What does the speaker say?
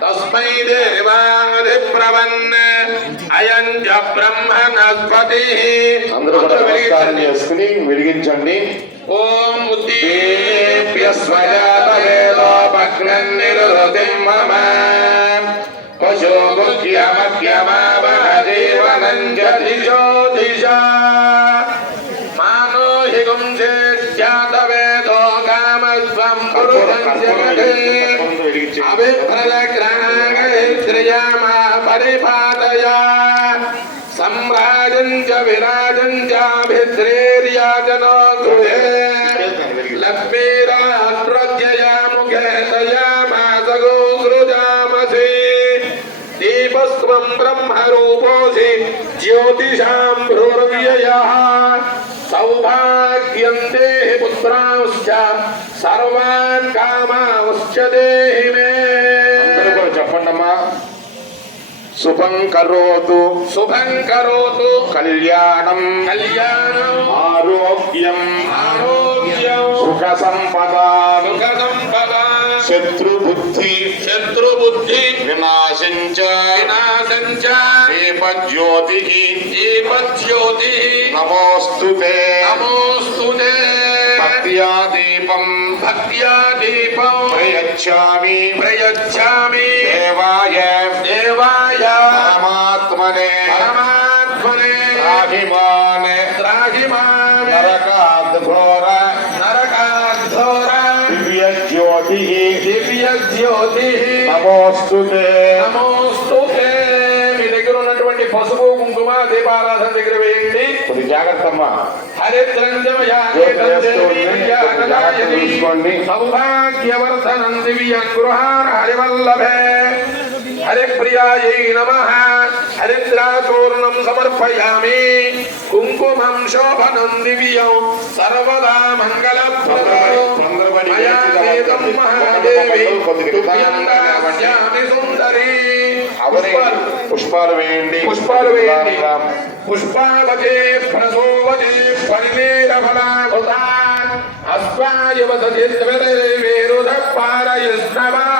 तस्मै देवाधिप्रवन् అయం చ బ్రహ్మణస్పతి. అందరూ కూడా నమస్కారం చేసుకుని వెలిగించండి. ఓం ఉద్దీప్య స్వజాతవేదో భగ్నన్నిరుతిం మమ పశో ముఖ్యమఖ్యమావహదేవనం చ దిశో దిశా మానో హి గుంసేత్యాతవేదో కామస్వం పురుషం జగతే అభిప్రదగ్రాగేత్రయామా పరిపాదయా सम्राजं च विराजं चाभिद्रेर्याजनो गृहे लक्ष्मीरात्रज्ञया मुखे तयामासगो सृजामसि दीपस्त्वं ब्रह्मरूपोऽसि ज्योतिषां भ्रुर्व्ययः सौभाग्यं देहि पुत्रांश्च सर्वान् कामांश्च देहि मे. చెప్పండమ్మా. శుభం కరోతు శుభం కరోతు కళ్యాణం కళ్యాణం ఆరోగ్యం ఆరోగ్యం సుఖ సంపద సుఖ సంపద శత్రుబుద్ధి శత్రుబుద్ధి వినాశంచ వినాశంచ దీపజ్యోతి దీపజ్యోతి నమోస్తుతే నమోస్తుతే భక్త్యా దీపం భక్త్యా దీపం ప్రయచ్ఛామి ప్రయచ్ఛామి దేవాయ దేవాయ పరమాత్మనే పరమాత్మనే రాహిమాన్ రాహిమాన్ నరకాద్ఘోర నరకాద్ఘోర దివ్యజ్యోతి దివ్యజ్యోతి నమోస్తుతే నమోస్తుతే. మీ దగ్గర ఉన్నటువంటి పసుపు కుంకుమ దీపారాధన దగ్గర వేయండి. కొద్ది జాగ్రత్తమ్మా. హరిద్రంజమయాగీర్యాగదాయని సౌభాగ్యవర్ధనం దివ్యం గృహాణ హరివల్లభే. హరిప్రియాయై నమః. హరిద్రాచూర్ణం సమర్పయామి. కుంకుమం శోభనం దివ్యం సర్వదా మంగళప్రదం. మయా వేదం మహాదేవి తుభ్యం దాస్యామి సుందరీ. పుష్పాలు వేయండి. పుష్పాలు వేయండి. పుష్పావచే ప్రసోవచే పరివేర ఫలాకృత అస్వాయ వసతి వేరుధ పారయస్నవః.